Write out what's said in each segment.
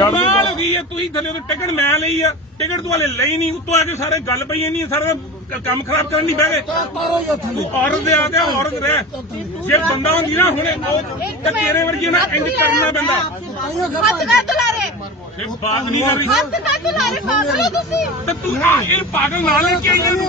ਕਮਾਲ ਹੋ ਗਈ ਹੈ ਤੁਸੀਂ ਥੱਲੇ ਤੋਂ ਟਿਕਟ ਮੈਂ ਲਈ ਆ ਟਿਕਟ ਤੂੰ ਹਲੇ ਲਈ ਨਹੀਂ ਉੱਤੋਂ ਆ ਕੇ ਸਾਰੇ ਗੱਲ ਪਈ ਨਹੀਂ ਸਾਰਾ ਕੰਮ ਖਰਾਬ ਕਰਨ ਨਹੀਂ ਬਹਿ ਗਏ। ਤੂੰ ਔਰਤ ਦੇ ਆ ਤੇ ਔਰਤ ਰਹਿ। ਜੇ ਬੰਦਾ ਹੁੰਦੀ ਨਾ ਹੁਣੇ ਤੇ ਤੇਰੇ ਵਰਗੀ ਨਾ ਇੰਜ ਕਰਨਾ ਪੈਂਦਾ ਹੱਥ ਕਾ ਤੁਲਾਰੇ ਫਿਰ ਬਾਤ ਨਹੀਂ ਕਰ ਰਹੀ। ਹੱਥ ਕਾ ਤੁਲਾਰੇ ਪਾਗਲ ਹੋ ਤੁਸੀਂ। ਤੇ ਤੂੰ ਇਹ ਪਾਗਲ ਨਾਲ ਲੈ ਕੇ ਆਈ ਇਹਨੂੰ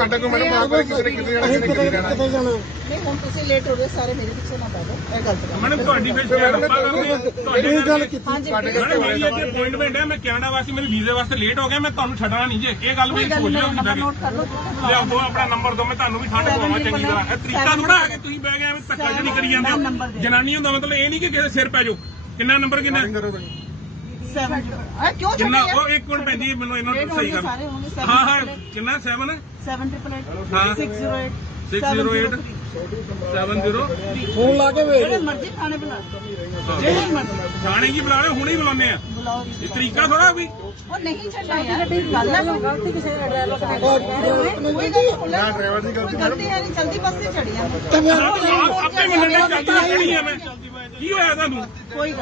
ਸਾਡਾ ਕੋਈ ਮੈਡਮ ਬਾਤ ਕਰੇ ਕਿਸੇ ਨੇ ਕਿਤੇ ਜਾਣਾ ਕਿਤੇ ਕਿਤੇ ਜਾਣਾ। ਨਹੀਂ ਹੁਣ ਤੁਸੀਂ ਲੇਟ ਹੋ ਗਏ ਸਾਰੇ ਮੇਰੇ ਪਿੱਛੇ ਨਾ ਪੈ ਇਹ ਗਲਤ ਗੱਲ ਮੈਡਮ ਤੁਹਾਡੀ ਵਿੱਚ ਆਪਾਂ ਕਰਦੇ ਹਾਂ। ਤੁਹਾਡੀ ਗੱਲ ਕੀਤੀ ਸਾਡੇ ਕੋਲ ਮੇਰੀ ਅੱਜ ਅਪਾਇੰਟਮੈਂਟ ਹੈ ਮੈਂ ਕੈਨੇਡਾ ਵਾਸਤੇ ਮੇਰੇ ਵੀਜ਼ੇ ਵਾਸਤੇ ਲੇਟ ਹੋ ਗਿਆ ਮੈਂ ਤੁਹਾਨੂੰ ਛੱਡਣਾ ਨਹੀਂ ਜੇ। ਇਹ ਗੱਲ ਮੇਰੀ ਭੁੱਲ ਜਾਓ ਨੰਬਰ ਨੋਟ ਕਰ ਲਓ ਲਿਆਓ ਦੋ ਆਪਣਾ ਨੰਬਰ ਦੋ ਮੈਂ ਤੁਹਾਨੂੰ ਵੀ ਠੰਡ ਪਵਾਵਾਂ ਚੰਗੀ ਤਰ੍ਹਾਂ। ਇਹ ਤਰੀਕਾ ਥੋੜਾ ਹੈ ਕਿ ਤੁਸੀਂ ਬਹਿ ਗਏ ਐਵੇਂ ਧੱਕਾ ਜਿਹੜੀ ਕਰੀ ਜਾਂਦੇ ਹੋ। ਜਨਾਨੀਆਂ ਦਾ। ਮਤਲਬ ਇਹ ਨਹੀਂ ਕਿ ਕਿਸੇ ਸਿਰ ਪੈ ਜਾਓ ਕਿੰਨਾ ਨੰਬਰ ਕਿੰਨਾ? ਕਿਉਂ ਛੱਡਿਆ ਉਹ ਇੱਕ ਮਿੰਟ ਪੈਂਦੀ ਮੈਨੂੰ ਇਹਨਾਂ ਨੂੰ ਸਹੀ ਕਰ ਹਾਂ ਹਾਂ ਕਿੰਨਾ? ਸੈਵਨ ਹੈ 7888 608 70 ਫੋਨ ਲਾ ਕੇ ਵੇਖ। ਜਿਹੜੇ ਮਰਜ਼ੀ ਥਾਣੇ ਬੁਲਾ ਜਿਹੜੇ ਮਰਜ਼ੀ ਥਾਣੇ ਕੀ ਬੁਲਾ ਰਹੇ ਹੁਣੇ ਹੀ ਬੁਲਾਉਂਦੇ ਆ। ਇਹ ਤਰੀਕਾ ਥੋੜਾ ਕੋਈ? ਉਹ ਨਹੀਂ ਛੱਡਣਾ ਯਾਰ। ਗੱਲ ਨਾ ਗਲਤੀ ਕਿਸੇ ਡਰਾਈਵਰ ਦੀ ਕੋਈ ਡਰਾਈਵਰ ਦੀ ਗਲਤੀ ਗਲਤੀ ਹੈ ਨਹੀਂ। ਜਲਦੀ ਬੱਸ ਤੇ ਚੜੀ ਆ। ਆਪੇ ਮੰਨਣ ਦੀ ਗਲਤੀ ਚੜੀ ਆ ਮੈਂ ਕੀ ਹੋਇਆ ਤੁਹਾਨੂੰ? ਕੋਈ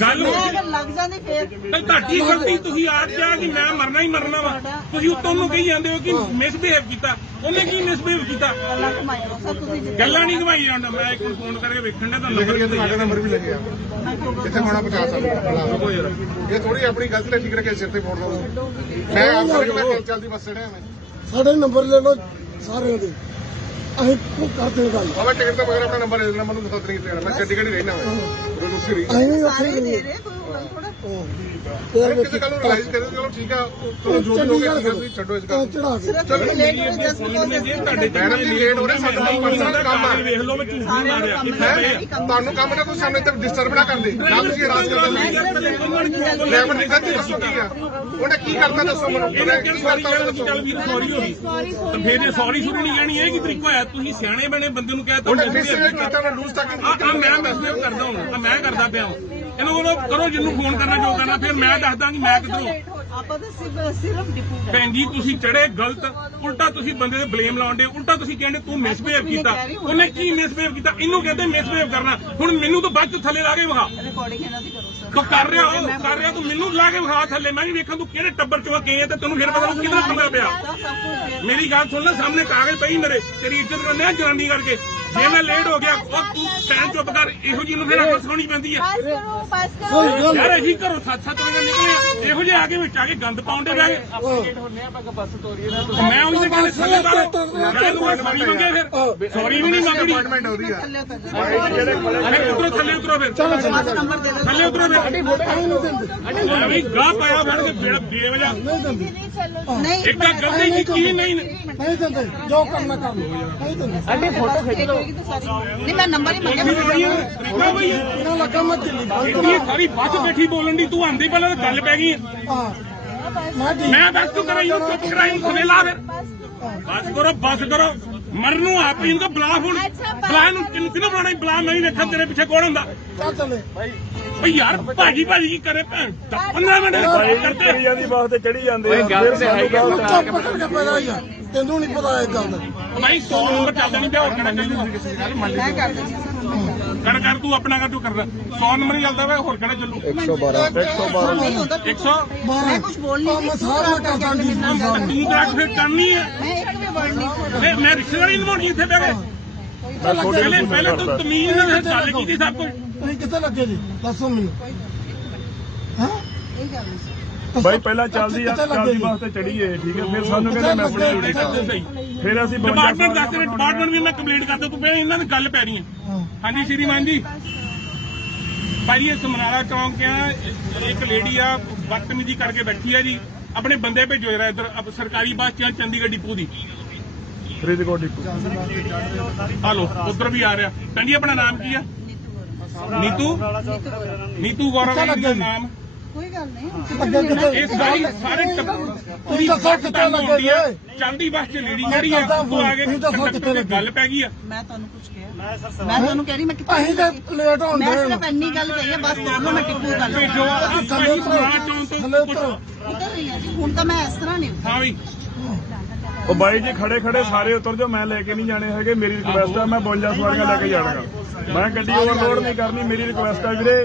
ਗੱਲ ਮੈਂ ਅਗਰ ਲੱਗ ਜਾਂਦੀ ਫੇਰ। ਤੇ ਤੁਹਾਡੀ ਗਲਤੀ ਤੁਸੀਂ ਆਪ ਕਿਹਾ ਕਿ ਮੈਂ ਮਰਨਾ ਹੀ ਮਰਨਾ ਵਾ। ਤੁਸੀਂ ਉੱਤੋਂ ਨੂੰ ਕਹੀ ਜਾਂਦੇ ਹੋ ਕਿ ਮਿਸਬਿਹੇਵ ਕੀਤਾ। ਉਹਨੇ ਕੀ ਮਿਸਬਿਹੇਵ ਕੀਤਾ? ਗੱਲਾਂ ਕਮਾਈਓ ਸਭ ਤੁਸੀਂ ਜਿੱਦਾਂ ਗੱਲਾਂ ਨਹੀਂ ਘਵਾਈ ਜਾਂਦਾ। ਮੈਂ ਇੱਕ ਨੂੰ ਫੋਨ ਕਰਕੇ ਵੇਖਣ ਦਾ ਤੁਹਾਨੂੰ ਕੇ ਨੰਬਰ ਵੀ ਲੱਗਿਆ ਕਿੱਥੇ ਹੋਣਾ ਪਹੁੰਚਾ ਸਕਦਾ ਇਹ ਥੋੜੀ ਆਪਣੀ ਗਲਤੀ ਨਾਲ ਠੀਕ ਰੱਖੇ ਸਿਰ ਤੇ ਫੋੜ ਦੋ ਮੈਂ ਆਪ ਕਰਕੇ ਮੈਂ ਚੱਲਦੀ ਬੱਸ ਚੜਿਆ ਮੈਂ। ਸਾਡੇ ਨੰਬਰ ਲੈ ਲਓ ਸਾਰਿਆਂ ਦੇ। ਅਸੀਂ ਉਹ ਕਰਦੇ ਗੱਲ ਬਾਬਾ ਟਿਕਟ ਤੋਂ ਬਗੈਰ ਆਪਣਾ ਨੰਬਰ ਦੇ ਦੇਣਾ ਮੈਨੂੰ ਦੱਸ ਤਰੀਕ ਤੇ ਜਾਣਾ ਮੈਂ ਚੰਡੀਗੜ੍ਹ ਹੀ ਰਹਿਣਾ ਮੈਂ ਰੋਜ਼ ਵੀ ਅਸੀਂ ਵੀ ਉੱਥੇ ਸਾਰੇ ਹੀ ਦੇ ਗਏ ਰਹੇ ਕੋਈ ਗੱਲ ਥੋੜਾ ਫੇਰ ਕਿਸੇ ਗੱਲ ਨੂੰ ਰਿਲਾਈਜ਼ ਕਰੇ ਚਲੋ ਠੀਕ ਆ ਚਲੋ ਜੋ ਵੀ ਹੋ ਗਿਆ ਠੀਕ ਆ, ਤੁਸੀਂ ਛੱਡੋ ਇਸ ਗੱਲ ਨੂੰ। ਚੜਾ ਕੇ। ਸਿਰਫ ਤੁਸੀਂ ਲੇਟ ਹੋ ਗਏ ਜਸਟ ਤੁਹਾਡੇ ਬਿਕੋਜ਼ ਮੈਡਮ ਜੀ ਲੇਟ ਹੋ ਰਹੇ ਸਾਡਾ ਕੰਮ ਪਰਸਨਲ ਕੰਮ ਆ। ਵੇਖ ਲਓ ਮੈਂ ਝੂਠ ਨਹੀਂ ਮਾਰਿਆ। ਕੰਮ ਕਿੱਥੇ ਹੈ ਪਏ ਆ ਤੁਹਾਨੂੰ ਕੰਮ ਨਾ ਕੋਈ ਸਾਹਮਣੇ ਤੱਕ ਡਿਸਟਰਬ ਨਾ ਕਰਦੇ ਨਾ ਤੁਸੀਂ ਰਾਜ ਕਰਦੇ ਡਰਾਈਵਰ ਨੇ ਗਲਤੀ ਦੱਸੋ ਕੀ ਆ? ਉਹਨੇ ਕੀ ਕਰਤਾ ਦੱਸੋ ਮੈਨੂੰ? ਉਹਨੇ ਕੀ ਦੱਸੋ। ਫਿਰ ਇਹ ਸੌਰੀ ਸ਼ੁਰੂ ਨਹੀਂ ਕਹਿਣੀ ਇਹ ਕੀ ਤਰੀਕਾ ਹੋਇਆ? ਤੁਸੀਂ ਸਿਆਣੇ ਬਣੇ ਬੰਦੇ ਨੂੰ ਕਹਿ ਤਾ ਉਹਨੇ ਕੀਤਾ ਮੈਂ ਲੂਜ਼ ਤੱਕ ਆ ਆ ਮੈਂ ਮੈਸੇਜ ਕਰਦਾ ਹਾਂ ਆ ਮੈਂ ਕਰਦਾ ਪਿਆ ਹਾਂ। ਇਹਨੂੰ ਬੋਲੋ ਕਰੋ ਜਿੰਨੂੰ ਫੋਨ ਕਰਨਾ ਜੋ ਕਰਨਾ ਫਿਰ ਮੈਂ ਦੱਸਦਾ ਕਿ ਮੈਂ ਕਿੱਧਰੋਂ ਆਪਾਂ ਤਾਂ ਸਿਰਫ ਸਿਰਫ ਡਿਪੂ ਗਏ ਭੈਣ ਜੀ ਤੁਸੀਂ ਚੜੇ ਗਲਤ ਉਲਟਾ ਤੁਸੀਂ ਬੰਦੇ ਤੇ ਬਲੇਮ ਲਾਉਂਦੇ ਉਲਟਾ ਤੁਸੀਂ ਕਹਿੰਦੇ ਤੂੰ ਮਿਸਬਿਹੇਵ ਕੀਤਾ। ਉਹਨੇ ਕੀ ਮਿਸਬਿਹੇਵ ਕੀਤਾ? ਇਹਨੂੰ ਕਹਿੰਦੇ ਮਿਸਬਿਹੇਵ ਕਰਨਾ। ਹੁਣ ਮੈਨੂੰ ਤਾਂ ਬਾਅਦ ਚ ਥੱਲੇ ਲਾ ਕੇ ਵਿਖਾ। ਰਿਕਾਰਡਿੰਗ ਇਹਨਾਂ ਦੀ ਕਰੋ ਸਰ ਤੂੰ ਕਰ ਰਿਹਾ ਉਹ ਕਰ ਰਿਹਾ ਤੂੰ ਮੈਨੂੰ ਲਾ ਕੇ ਵਿਖਾ ਥੱਲੇ। ਮੈਂ ਵੀ ਵੇਖਾਂ ਤੂੰ ਕਿਹੜੇ ਟੱਬਰ ਚੋਂ ਗਈ ਹੈ ਤੇ ਤੈਨੂੰ ਫਿਰ ਪਤਾ ਕਿਹਦਾ ਪੰਗਾ ਪਿਆ। ਮੇਰੀ ਗੱਲ ਸੁਣ ਲੈ ਸਾਹਮਣੇ ਕਾਗਜ਼ ਪਈ ਮੇਰੇ ਤੇਰੀ ਇੱਜ਼ਤ ਕਰਨੇ ਆ ਜਨਾਨੀ ਕਰਕੇ। ਜੇ ਮੈਂ ਲੇਟ ਹੋ ਗਿਆ ਉਹ ਤੂੰ ਟਾਈਮ ਚੁੱਪ ਕਰ ਇਹੋ ਜਿਹੀ ਨੂੰ ਫਿਰ ਆਪਾਂ ਸੁਣੀ ਪੈਂਦੀ ਆ। ਪਾਸ ਕਰੋ ਕੋਈ ਕਰੋ। ਗੱਲ ਯਾਰ ਅਸੀਂ ਘਰੋਂ ਸੱਤ ਸੱਤ ਵਜੇ ਨਿਕਲੇ ਇਹੋ ਜਿਹੇ ਆ ਕੇ ਵਿੱਚ ਆ ਕੇ ਗੰਦ ਪਾਉਂਦੇ ਬਹਿ ਗਏ। ਮੈਂ ਉਹਦੇ ਕਹਿੰਦੇ ਥੱਲੇ ਬਾਰੇ ਮੈਂ ਤੂੰ ਸੌਰੀ ਮੰਗੇ ਫਿਰ। ਸੌਰੀ ਵੀ ਨਹੀਂ ਮੰਗਣੀ। ਅਪਾਇੰਟਮੈਂਟ ਉਹਦੀ ਆ। ਥੱਲੇ ਉਤਰ ਅਰੇ ਉਤਰੋ ਥੱਲੇ ਉਤਰੋ ਫਿਰ। ਬਸ ਨੰਬਰ ਦੇ ਦਿਓ। ਥੱਲੇ ਉਤਰੋ ਫਿਰ। ਅਸੀਂ ਨਹੀਂ ਦਿੰਦੇ। ਐਵੇਂ ਗਾਹ ਪਾਇਆ ਫੜ ਕੇ ਬੇੜ ਬੇਵਜਾ ਨਹੀਂ ਦਿੰਦੇ। ਨਹੀਂ ਇੱਕ ਤਾਂ ਗਲਤੀ ਹੀ ਨਹੀਂ ਨਹੀਂ। ਦਿੰਦੇ। ਜੋ ਕਰਨਾ ਕਰ ਲਓ ਨਹੀਂ ਦਿੰਦੇ। ਅੱਡੇ ਫੋਟੋ ਖਿੱਚ ਲਓ। ਨਹੀਂ ਮੈਂ ਨੰਬਰ ਹੀ ਮੰਗਿਆ ਮੈਂ ਤਰੀਕਾ ਬਈ ਇਹਨਾਂ ਲੱਗਾ ਮੈਂ ਦਿੱਲੀ ਇਹ ਸਾਰੀ ਬੱਸ ਬੈਠੀ ਬੋਲਣ ਦੀ ਤੂੰ ਆਂਦੀ ਪਹਿਲਾਂ ਤਾਂ ਗੱਲ ਪੈ ਗਈ ਹਾਂ। ਮੈਂ ਠੀਕ। ਮੈਂ ਦੱਸ ਤੂੰ ਕਰਾਈ ਨੂੰ ਚੁੱਪ ਕਰਾਈ ਨੂੰ ਫਿਰ। ਬਸ ਕਰੋ ਬਸ ਕਰੋ। ਮਰਨ ਨੂੰ ਆਪ ਹੀ ਇਹਨੂੰ ਬਲਾ ਹੁਣ ਬਲਾ ਨੂੰ ਕਿੰਨ ਕਿੰਨੂੰ ਬਣਾਣਾ ਬਲਾ ਮੈਂ ਹੀ ਵੇਖਾਂ ਤੇਰੇ ਪਿੱਛੇ ਕੌਣ ਹੁੰਦਾ। ਚੱਲ ਚੱਲੇ। ਬਈ ਯਾਰ ਭਾਜੀ ਭਾਜੀ ਕੀ ਕਰੇ ਭੈਣ? 15 ਮਿੰਟ ਕਰਦੇ ਜਾਂਦੀ ਬਾਤ ਤੇ ਚੜੀ ਜਾਂਦੇ ਆ? ਫਿਰ ਸਾਨੂੰ ਤੂੰ ਚੁੱਪ ਕਰਕੇ ਪੈਦਾ ਹੀ ਆ ਤੈਨੂੰ ਨਹੀਂ ਪਤਾ ਇਹ ਗੱਲ ਦਾ। ਭਾਈ 100 ਨੰਬਰ ਚੱਲਦਾ ਨਹੀਂ ਪਿਆ ਹੋਰ ਕਿਹੜਾ ਚੱਲੂਗਾ ਮੈਂ ਕਰ ਦਿੰਦੀ ਕਰ ਕਰ ਤੂੰ ਆਪਣਾ ਕਰ ਤੂੰ ਕਰਦਾ। 100 ਨੰਬਰ ਹੀ ਚੱਲਦਾ ਵਾ ਹੋਰ ਕਿਹੜਾ ਚੱਲੂ? 112 ਨਹੀਂ ਹੁੰਦਾ 100 ਮੈਂ ਕੁਝ ਬੋਲ ਨਹੀਂ ਮੈਂ ਸਾਰਾ ਕਰਦਾ ਸਾਹਿਬ ਤੂੰ ਤਾਂ ਫਿਰ ਕਰਨੀ ਹੈ। ਮੈਂ ਇੱਕ ਵੀ ਵਰਡ ਨਹੀਂ ਮੈਂ ਰਿਸ਼ਤੇਦਾਰੀ ਨਿਭਾਉਣੀ ਇੱਥੇ ਕੇ ਪਹਿਲੇ ਪਹਿਲੇ ਤੂੰ ਤਮੀਜ਼ ਨਾਲ ਗੱਲ ਕੀਤੀ ਸਭ ਕੁਝ ਤੁਸੀਂ ਕਿੱਥੇ ਲੱਗੇ ਜੀ? ਦੱਸੋ ਮੈਨੂੰ। ਹਾਂ? ਇਹ ਗੱਲ ਨਹੀਂ ਬਾਈ ਪਹਿਲਾਂ ਚੱਲਦੀ ਆ ਚੱਲਦੀ ਬਾਤ ਤੇ ਚੜੀ ਏ ਠੀਕ ਹੈ ਫਿਰ ਸਾਨੂੰ ਕਹਿੰਦੇ ਮੈਂ ਆਪਣੀ ਡਿਊਟੀ ਕਰਦਾ ਫਿਰ ਅਸੀਂ 52 ਡਿਪਾਰਟਮੈਂਟ ਦੱਸ ਰਹੇ ਡਿਪਾਰਟਮੈਂਟ ਵੀ ਮੈਂ ਕੰਪਲੀਟ ਕਰਦਾ ਤੂੰ ਪਹਿਲਾਂ ਇਹਨਾਂ ਦੀ ਗੱਲ ਪੈ ਰਹੀ ਹੈ। ਹਾਂਜੀ ਸ਼੍ਰੀਮਾਨ ਜੀ। ਭਾਜੀ ਇਹ ਸਮਨਾਰਾ ਚੌਂਕ ਆ ਇੱਕ ਲੇਡੀ ਆ ਬਦਤਮੀਜ਼ੀ ਕਰਕੇ ਬੈਠੀ ਆ ਜੀ। ਆਪਣੇ ਬੰਦੇ ਭੇਜੋ ਜਰਾ ਇੱਧਰ ਸਰਕਾਰੀ ਬੱਸ ਚ ਆ, ਚੰਡੀਗੜ੍ਹ ਡਿਪੂ ਦੀ। ਫਰੀਦਕੋਟ ਡਿਪੂ। ਹਲੋ ਉਧਰ ਵੀ ਆ ਰਿਹਾ। ਜੀ ਆਪਣਾ ਨਾਮ ਕੀ ਆ? ਨੀਤੂ? ਨੀਤੂ। ਗੌਰਵ ਦਾ ਨਾਮ। ਕੋਈ ਗੱਲ ਨਹੀਂ। ਅੱਗੇ ਕਿੱਥੇ ਇਸ ਸਾਰੀ ਸਾਰੇ ਟੱਬਰ ਪੂਰੀ ਦੱਸੋ ਬੱਸ ਕਿੱਥੇ ਤੰਗ ਲੱਗੇ ਹੁੰਦੀ ਆ ਜੇ? ਚਲਦੀ ਬੱਸ ਚ ਲੇਡੀ ਜਿਹੜੀ ਆ ਕਰਦਾ ਤੂੰ ਆ ਕੇ ਤੁਸੀਂ ਦੱਸੋ ਕਿੱਥੇ ਕੰਡਕਟਰ ਲੱਗੇ? ਗੱਲ ਪੈ ਗਈ ਆ। ਮੈਂ ਤੁਹਾਨੂੰ ਕੁਝ ਕਿਹਾ। ਮੈਂ ਤੁਹਾਨੂੰ ਕਹਿ ਰਹੀ ਮੈਂ ਕਿੱਥੇ ਅਸੀਂ ਤਾਂ ਲੇਟ ਹੋਣ ਮੈਂ ਸਿਰਫ ਇੰਨੀ ਗੱਲ ਕਹੀ ਬਸ ਦੋਨੋਂ ਮੈਂ ਗੱਲ ਜੋ ਤੋਂ ਉਤਰੋ। ਉਤਰ ਰਹੀ ਹਾਂ ਜੀ ਹੁਣ ਤਾਂ ਮੈਂ ਇਸ ਤਰ੍ਹਾਂ ਨਹੀਂ ਹਾਂ ਵੀ। ਉਹ ਬਾਈ ਜੀ ਖੜੇ ਖੜੇ ਸਾਰੇ ਉਤਰ ਜਾਓ ਮੈਂ ਲੈ ਕੇ ਨਹੀਂ ਜਾਣੇ ਹੈਗੇ ਮੇਰੀ ਰਿਕੁਐਸਟ ਆ ਮੈਂ 52 ਸਵਾਰੀਆਂ ਲੈ ਕੇ ਜਾਣਾਗਾ। ਮੈਂ ਗੱਡੀ ਓਵਰਲੋਡ ਨਹੀਂ ਕਰਨੀ ਮੇਰੀ ਰਿਕੁਐਸਟ ਆ ਵੀਰੇ।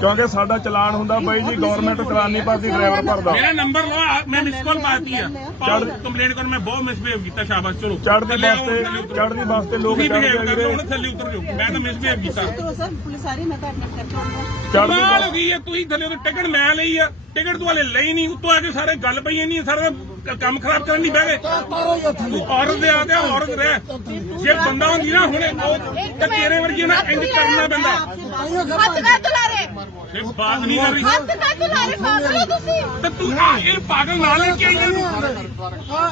ਕਿਉਂਕਿ ਸਾਡਾ ਚਲਾਨ ਹੁੰਦਾ ਬਾਈ ਜੀ ਗਵਰਨਮੈਂਟ ਚਲਾਨ ਨਹੀਂ ਭਰਦੀ ਡਰਾਈਵਰ ਭਰਦਾ। ਮੇਰਾ ਨੰਬਰ ਲਓ ਆ, ਮੈਂ ਮਿਸ ਕਾਲ ਮਾਰਤੀ ਆ। ਚੜ ਕੰਪਲੇਂਟ ਕਰ ਮੈਂ ਬਹੁਤ ਮਿਸਬਿਹੇਵ ਕੀਤਾ ਸ਼ਾਬਾਸ਼ ਚਲੋ। ਚੜ੍ਹਦੀ ਥੱਲੇ ਬੱਸ ਆਓ, ਤੇ ਥੱਲੇ ਉਤਰੋ। ਚੜ੍ਹਦੀ ਬੱਸ ਤੇ ਲੋਕ ਤੁਸੀਂ ਚੜ੍ਹਦੇ behave ਆ ਕਰ ਵੀਰੇ ਲਓ ਹੁਣ ਥੱਲੇ ਉਤਰ ਜਾਓ। ਮੈਂ ਤਾਂ ਮਿਸਬਿਹੇਵ ਕੀਤਾ। ਸਰ ਪੁਲਿਸ ਆ ਰਹੀ ਮੈਂ ਤਾਂ ਐਡਮਿਟ ਕਰਕੇ ਆਉਂਗਾ ਚੜ੍ਹਦੀ ਕਮਾਲ ਬੱਸ ਹੋ ਗਈ ਆ ਤੁਸੀਂ ਥੱਲੇ ਉਹ ਟਿਕਟ ਮੈਂ ਲਈ ਆ। ਟਿਕਟ ਤੂੰ ਹਲੇ ਲਈ ਨਹੀਂ ਉੱਤੋਂ ਆ ਕੇ ਸਾਰੇ ਗੱਲ ਪਈ ਨਹੀਂ ਸਾਰਾ ਕੰਮ ਖਰਾਬ ਕਰਨ ਦੀ ਬਹਿ ਗਏ। ਤੂੰ ਔਰਤ ਦੇ ਆ ਤੇ ਔਰਤ ਰਹਿ। ਜੇ ਬੰਦਾ ਹੁੰਦੀ ਨਾ ਹੁਣੇ ਉਹ ਤੇ ਤੇਰੇ ਵਰਗੀ ਨਾ ਇੰਜ ਕਰਨਾ ਪੈਂਦਾ। ਹੱਥ ਬਾਤ ਨਹੀਂ ਕਰ ਰਹੀ ਹੱਥ ਕਾ ਤੁਲਾ ਰਹੇ? ਪਾਗਲ ਹੋ ਤੁਸੀਂ। ਤੇ ਤੂੰ ਆ ਇਹ ਪਾਗਲ ਨਾਲ ਲੈ ਕੇ ਆਈ ਇਹਨੂੰ। ਹਾਂ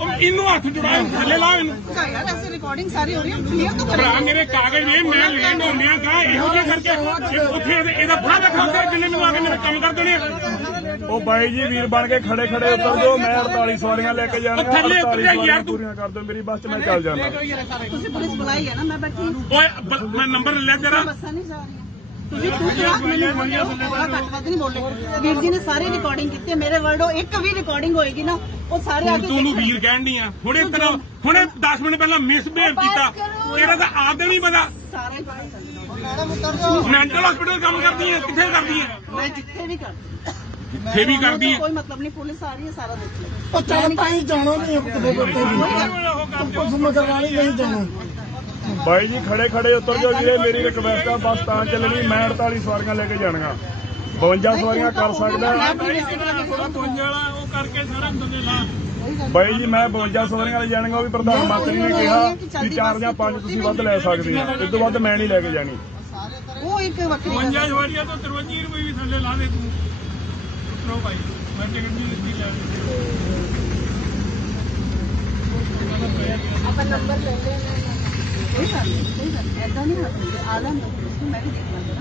ਉਹ ਇਹਨੂੰ ਹੱਥ ਜੁੜਾ ਥੱਲੇ ਲਾ ਇਹਨੂੰ। ਯਾਰ ਐਸੇ ਰਿਕਾਰਡਿੰਗ ਸਾਰੀ ਹੋ ਰਹੀ ਹੈ ਕਲੀਅਰ ਤਾਂ ਭਰਾ ਕਰੋ ਮੇਰੇ ਕਾਗਜ਼ ਨੇ ਮੈਂ ਲੈਣ ਹੁੰਦਿਆਂ ਕਾ ਇਹੋ ਜਿਹਾ ਕਰਕੇ ਇਹ ਉੱਥੇ ਇਹਦੇ- ਫੜਾ ਰੱਖਾਂਗੇ ਜਿੰਨੇ ਮੈਨੂੰ ਆ ਕੇ ਮੇਰੇ ਕੰਮ ਕਰ ਦੇਣੇ। ਉਹ ਬਾਈ ਜੀ ਵੀਰ ਬਣ ਕੇ ਖੜੇ ਖੜੇ ਉਤਰ ਜਾਓ ਮੈਂ 48 ਸਵਾਰੀਆਂ ਲੈ ਕੇ ਜਾਣੀਆਂ ਉਹ ਥੱਲੇ ਉਤਰ 48 ਜਾ ਯਾਰ ਸਵਾਰੀਆਂ ਤੂੰ। ਪੂਰੀਆਂ ਕਰ ਦਿਓ ਮੇਰੀ ਬੱਸ 'ਚ ਮੈਂ ਚੱਲ ਜਾਣਾ। ਤੁਸੀਂ ਪੁਲਿਸ ਬੁਲਾਈ ਹੈ ਨਾ ਮੈਂ ਬੈਠੀ ਹਾਂ। ਓਏ ਮੈਂ ਨੰਬਰ ਲੈ ਤੇਰਾ ਬੱਸਾਂ ਨਹੀਂ ਜਾ ਰਹੀਆਂ। ਤੁਸੀਂ ਵੀਰ ਜੀ ਨੇ ਸਾਰੀ ਰਿਕਾਰਡਿੰਗ ਕੀਤੀ ਹੈ ਮੇਰੇ ਵਰਡੋ ਇੱਕ ਵੀ ਰਿਕਾਰਡਿੰਗ ਹੋਏਗੀ ਨਾ ਉਹ ਸਾਰੇ ਆ ਕੇ ਤੂੰ ਨੂੰ। ਵੀਰ ਕਹਿਣ ਦੀ ਆ। ਹੁਣੇ ਤੇਰਾ ਹੁਣੇ 10 ਮਿੰਟ ਪਹਿਲਾਂ ਮਿਸਬਿਹੇਵ ਕੀਤਾ। ਤੇਰਾ ਤਾਂ ਆਪ ਨਹੀਂ ਪਤਾ। ਸਾਰੇ ਮੈਂਟਲ ਹਸਪੀਟਲ ਕੰਮ ਕਰਦੀ ਹੈ ਕਿੱਥੇ ਕਰਦੀ ਹੈ? ਮੈਂ ਜਿੱਥੇ ਵੀ ਕਰਦੀ। ਇੱਥੇ ਵੀ ਕਰਦੀ ਹੈ ਕੋਈ ਮਤਲਬ ਨਹੀਂ ਪੁਲਿਸ ਆ ਰਹੀ ਹੈ ਸਾਰਾ ਦੇਖ ਲਓ। ਉਹ ਚੱਲ ਤਾਂ ਹੀ ਜਾਣਾ ਨਹੀਂ ਕਿਤੇ ਬੱਤੇ ਵੀ ਮਗਰ ਵਾਲੀ ਨਹੀਂ ਜਾਣਾ। ਬਾਈ ਜੀ ਖੜੇ ਖੜੇ ਉਤਰ ਜਾਓ ਵੀਰੇ। ਮੇਰੀ ਰਿਕਵੈਸਟ ਆ ਬੱਸ ਤਾਂ ਚੱਲਣੀ ਮੈਂ 48 ਸਵਾਰੀਆਂ ਲੈ ਕੇ ਜਾਣੀਆਂ। 52 ਸਵਾਰੀਆਂ ਕਰ ਸਕਦਾ। ਉਹ ਕਰਕੇ ਸਾਰਾ ਬੰਦੇ ਲਾ। ਬਾਈ ਜੀ ਮੈਂ 52 ਸਵਾਰੀਆਂ ਲੈ ਉਹ ਵੀ ਪ੍ਰਧਾਨ ਮੰਤਰੀ ਨੇ ਕਿਹਾ ਕਿ 4 ਜਾਂ 5 ਤੁਸੀਂ ਵੱਧ ਲੈ ਸਕਦੇ ਆ। ਇਸ ਤੋਂ ਵੱਧ ਮੈਂ ਨਹੀਂ ਲੈ ਕੇ ਜਾਣੀ। ਉਹ ਇੱਕ ਵੱਖਰੀ ਗੱਲ ਹੈ। ਜਵਾਰੀਆ ਤੋਂ 53 ਰੁਪਏ ਵੀ ਥੱਲੇ ਲਾ ਦੇ ਤੂੰ। ਭਾਈ ਮੈਂ ਟਿਕਟ ਨਹੀਂ ਲਿੱਤੀ ਲੈ ਕੋਈ ਗੱਲ ਨਹੀਂ ਕੋਈ ਗੱਲ ਨਹੀਂ ਐਦਾਂ ਨਹੀਂ ਹੱਥ ਆਲਮ ਦਾ ਪੁਲਿਸ ਨੂੰ ਮੈਂ ਵੀ ਦੇਖਣਾ ਜਰਾ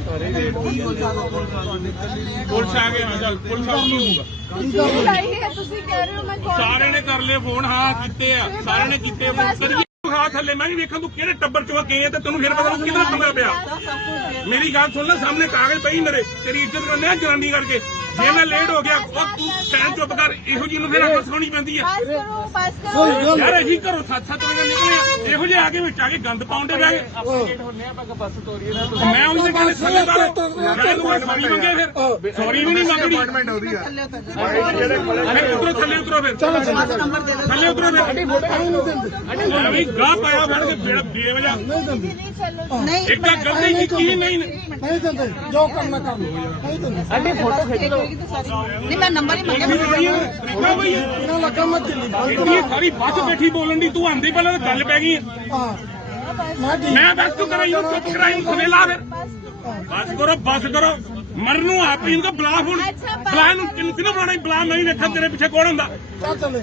ਪੁਲਿਸ ਆ ਗਿਆ ਚੱਲ ਪੁਲਿਸ ਆ ਲੂਗਾ ਤੁਸੀਂ ਲਾਈ ਹੈ ਤੁਸੀਂ ਕਹਿ ਰਹੇ ਹੋ ਮੈਂ ਕਾਲ ਸਾਰਿਆਂ ਨੇ ਕਰ ਲਏ ਫੋਨ ਹਾਂ ਕੀਤੇ ਆ। ਸਾਰਿਆਂ ਨੇ ਕੀਤੇ ਫੋਨ ਥੱਲੇ ਮੈਂ ਵੀ ਵੇਖਾਂ ਤੂੰ ਕਿਹੜੇ ਟੱਬਰ ਚੋਂ ਗਏ ਆ ਤੇ ਤੈਨੂੰ ਫਿਰ ਪਤਾ ਲੱਗੂ ਕਿਹਦਾ ਪੰਗਾ ਪਿਆ। ਮੇਰੀ ਗੱਲ ਸੁਣ ਲੈ ਸਾਹਮਣੇ ਕਾਗਜ਼ ਪਈ ਮੇਰੇ ਤੇਰੀ ਇੱਜ਼ਤ ਕਰਨੇ ਆ ਜਨਾਨੀ ਕਰਕੇ। ਜੇ ਮੈਂ ਲੇਟ ਹੋ ਗਿਆ ਉਹ ਤੂੰ ਟਾਈਮ ਚੁੱਪ ਕਰ ਇਹੋ ਜਿਹੀ ਨੂੰ ਫਿਰ ਅੱਖ ਸੁਣੀ ਪੈਂਦੀ ਆ। ਪਾਸ ਕਰੋ ਕਰੋ। ਕੋਈ ਗੱਲ ਯਾਰ ਅਸੀਂ ਘਰੋਂ ਸੱਤ ਸੱਤ ਵਜੇ ਨਿਕਲੇ ਇਹੋ ਜਿਹੇ ਆ ਕੇ ਵਿੱਚ ਆ ਕੇ ਗੰਦ ਪਾਉਂਦੇ ਬਹਿ ਗਏ। ਮੈਂ ਉਹਦੇ ਕਹਿੰਦੇ ਥੱਲੇ ਬਾਰੇ ਮੈਂ ਸੌਰੀ ਮੰਗੇ ਫਿਰ। ਸੌਰੀ ਵੀ ਨਹੀਂ ਮੰਗਦੀ। ਅਪਾਇੰਟਮੈਂਟ ਉਹਦੀ ਆ ਥੱਲੇ ਉਤਰ ਜਾਓ ਅਰੇ ਉਤਰੋ ਥੱਲੇ ਉਤਰੋ ਫਿਰ। ਬਸ ਨੰਬਰ ਦੇ ਦਿਓ ਥੱਲੇ ਉਤਰੋ ਫਿਰ। ਅਸੀਂ ਨਹੀਂ ਦਿੰਦੇ ਅਰੇ ਗਾਹ ਪਾਇਆ ਫੜ ਕੇ ਬੇੜਾ ਬੇਵਜਾ ਨਹੀਂ ਦਿੰਦੇ ਨਹੀਂ ਚੱਲੋ ਨਹੀਂ ਇੱਕ ਤਾਂ ਗਲਤੀ ਕੀਤੀ ਨਹੀਂ। ਨਹੀਂ ਦਿੰਦੇ ਜੋ ਕਰਨਾ ਕਰ ਲਓ ਨਹੀਂ ਦਿੰਦੇ ਅੱਡੇ ਫੋਟੋ ਖਿੱਚ ਲਓ। ਨਹੀਂ ਮੈਂ ਨੰਬਰ ਹੀ ਮੰਗਿਆ ਮੈਂ ਤਰੀਕਾ ਬਈ ਇਹਨਾਂ ਲੱਗਾ ਮੈਂ ਦਿੱਲੀ ਇਹ ਸਾਰੀ ਬੱਸ ਬੈਠੀ ਬੋਲਣ ਦੀ ਤੂੰ ਆਂਦੀ ਪਹਿਲਾਂ ਤਾਂ ਗੱਲ ਪੈ ਗਈ। ਹਾਂ। ਮੈਂ ਮੈਂ ਬਸ ਤੂੰ ਕਰਾਈ ਨੂੰ ਚੁੱਪ ਕਰਾਈ ਨੂੰ ਸਵੇਲਾ ਫਿਰ। ਬਸ ਕਰੋ ਬਸ ਕਰੋ। ਮਰਨ ਨੂੰ ਆਪ ਹੀ ਇਹਨੂੰ ਬਲਾ ਹੁਣ। ਬਲਾ ਨੂੰ ਕਿੰਨ ਕਿੰਨ ਬਣਾਈ ਬਲਾ ਮੈਂ ਹੀ ਵੇਖਾਂ ਤੇਰੇ ਪਿੱਛੇ ਕੌਣ ਹੁੰਦਾ। ਚੱਲ ਚੱਲੇ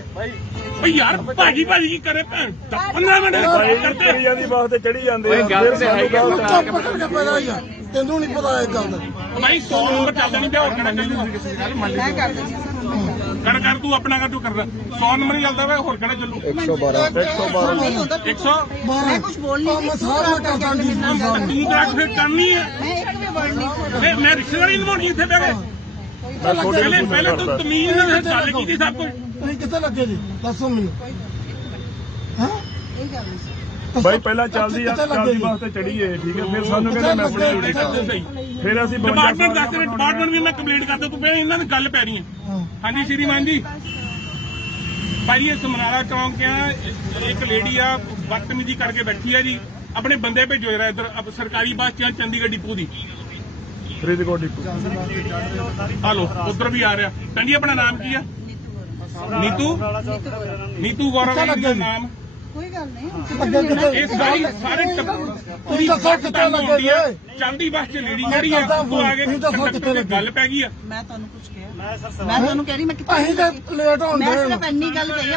ਓ ਯਾਰ ਭਾਜੀ ਭਾਜੀ ਕੀ ਕਰੇ ਭੈਣ? 15 ਮਿੰਟ ਕਰਦੇ। ਕੁੜੀਆਂ ਦੀ ਬੱਸ ਤੇ ਚੜੀ ਜਾਂਦੇ ਆ। ਫਿਰ ਸਾਨੂੰ ਗਲਤ ਆ। ਚੁੱਪ ਕਰਕੇ ਪੈਦਾ ਹੀ ਆ ਤੈਨੂੰ ਨਹੀਂ ਪਤਾ ਇਹ ਗੱਲ ਦਾ। ਭਾਈ 100 ਨੰਬਰ ਚੱਲਦਾ ਨਹੀਂ ਪਿਆ ਹੋਰ ਕਿਹੜਾ ਚੱਲੂ ਮੈਂ ਕਰ ਦਿੰਦੀ ਕਰ ਕਰ ਤੂੰ ਆਪਣਾ ਕਰ ਤੂੰ ਕਰਦਾ 100 ਨੰਬਰ ਹੀ ਚੱਲਦਾ ਵਾ ਹੋਰ ਕਿਹੜਾ ਚੱਲੂ? 112 ਨਹੀਂ ਹੁੰਦਾ 100 ਮੈਂ ਕੁਝ ਬੋਲ ਨਹੀਂ ਮੈਂ ਸਾਰਾ ਕਰਦਾ ਤੂੰ ਤਾਂ ਫਿਰ ਕਰਨੀ ਹੈ ਮੈਂ ਇੱਕ ਵੀ ਵਰਡ ਨਹੀਂ ਮੈਂ ਮੈਂ ਰਿਸ਼ਤੇਦਾਰੀ ਨਿਭਾਉਣੀ ਇੱਥੇ ਕੇ ਮੈਂ ਤੁਹਾਡੇ ਪਹਿਲੇ ਨੂੰ ਪਹਿਲੇ ਤੂੰ ਤਮੀਜ਼ ਨਾਲ ਗੱਲ ਕੀਤੀ ਸਭ ਕੁਝ ਤੁਸੀਂ ਕਿੱਥੇ ਲੱਗੇ ਜੀ? ਦੱਸੋ ਮੈਨੂੰ। ਹਾਂ? ਇਹ ਗੱਲ ਨਹੀਂ ਬਾਈ ਪਹਿਲਾਂ ਚੱਲਦੀ ਆ ਚੱਲਦੀ ਜੀ? ਬੱਸ ਤੇ ਚੜੀਏ ਠੀਕ ਹੈ ਫਿਰ ਸਾਨੂੰ ਕਹਿੰਦੇ ਮੈਂ ਆਪਣੇ ਡਿਊਟੀ ਕਰਦੇ ਸਹੀ ਫਿਰ ਅਸੀਂ 52 ਡਿਪਾਰਟਮੈਂਟ ਦੱਸ ਰਿਹਾ ਡਿਪਾਰਟਮੈਂਟ ਵੀ ਮੈਂ ਕੰਪਲੀਟ ਕਰਦਾ ਤੂੰ ਪਹਿਲਾਂ ਇਹਨਾਂ ਦੀ ਗੱਲ ਪੈ ਰਹੀ ਹੈ। ਹਾਂਜੀ ਸ਼੍ਰੀਮਾਨ ਜੀ। ਭਾਈ ਇਹ ਸਮਨਾਰਾ ਚੌਂਕ ਆ ਇੱਕ ਲੇਡੀ ਆ ਬਦਤਮੀਜ਼ੀ ਕਰਕੇ ਬੈਠੀ ਆ ਜੀ। ਆਪਣੇ ਬੰਦੇ ਭੇਜੋ ਜਰਾ ਇੱਧਰ ਸਰਕਾਰੀ ਬੱਸ ਚ ਆ, ਚੰਡੀਗੜ੍ਹ ਡਿਪੂ ਦੀ। ਫਰੀਦਕੋਟ ਡਿਪੂ। ਹਲੋ ਉਧਰ ਵੀ ਆ ਰਿਹਾ। ਕਹਿੰਦੀ ਆਪਣਾ ਨਾਮ ਕੀ ਆ? ਨੀਤੂ? ਨੀਤੂ ਗੌਰਵ ਜੀ ਦਾ ਜੀ? ਨਾਮ। ਕੋਈ ਗੱਲ ਨਹੀਂ। ਇਸ ਵਾਰੀ ਸਾਰੇ ਤੁਸੀਂ ਦੱਸੋ ਕਿੱਥੇ ਲੱਗੇ ਚਾਂਦੀ ਬਸ ਚ ਲੇਡੀ ਜਿਹੜੀ ਆ ਉਹ ਆ ਕਿੱਥੇ ਲੱਗੇ। ਗੱਲ ਪੈ ਗਈ ਆ। ਮੈਂ ਤੁਹਾਨੂੰ ਕੁਝ ਕਿਹਾ। ਮੈਂ ਤੁਹਾਨੂੰ ਕਹਿ ਰਹੀ ਮੈਂ ਕਿੱਥੇ ਅਸੀਂ ਤਾਂ ਲੇਟ ਹੋਣ ਮੈਂ ਦੇ ਸਿਰਫ ਇੰਨੀ ਗੱਲ ਕਹੀ ਆ,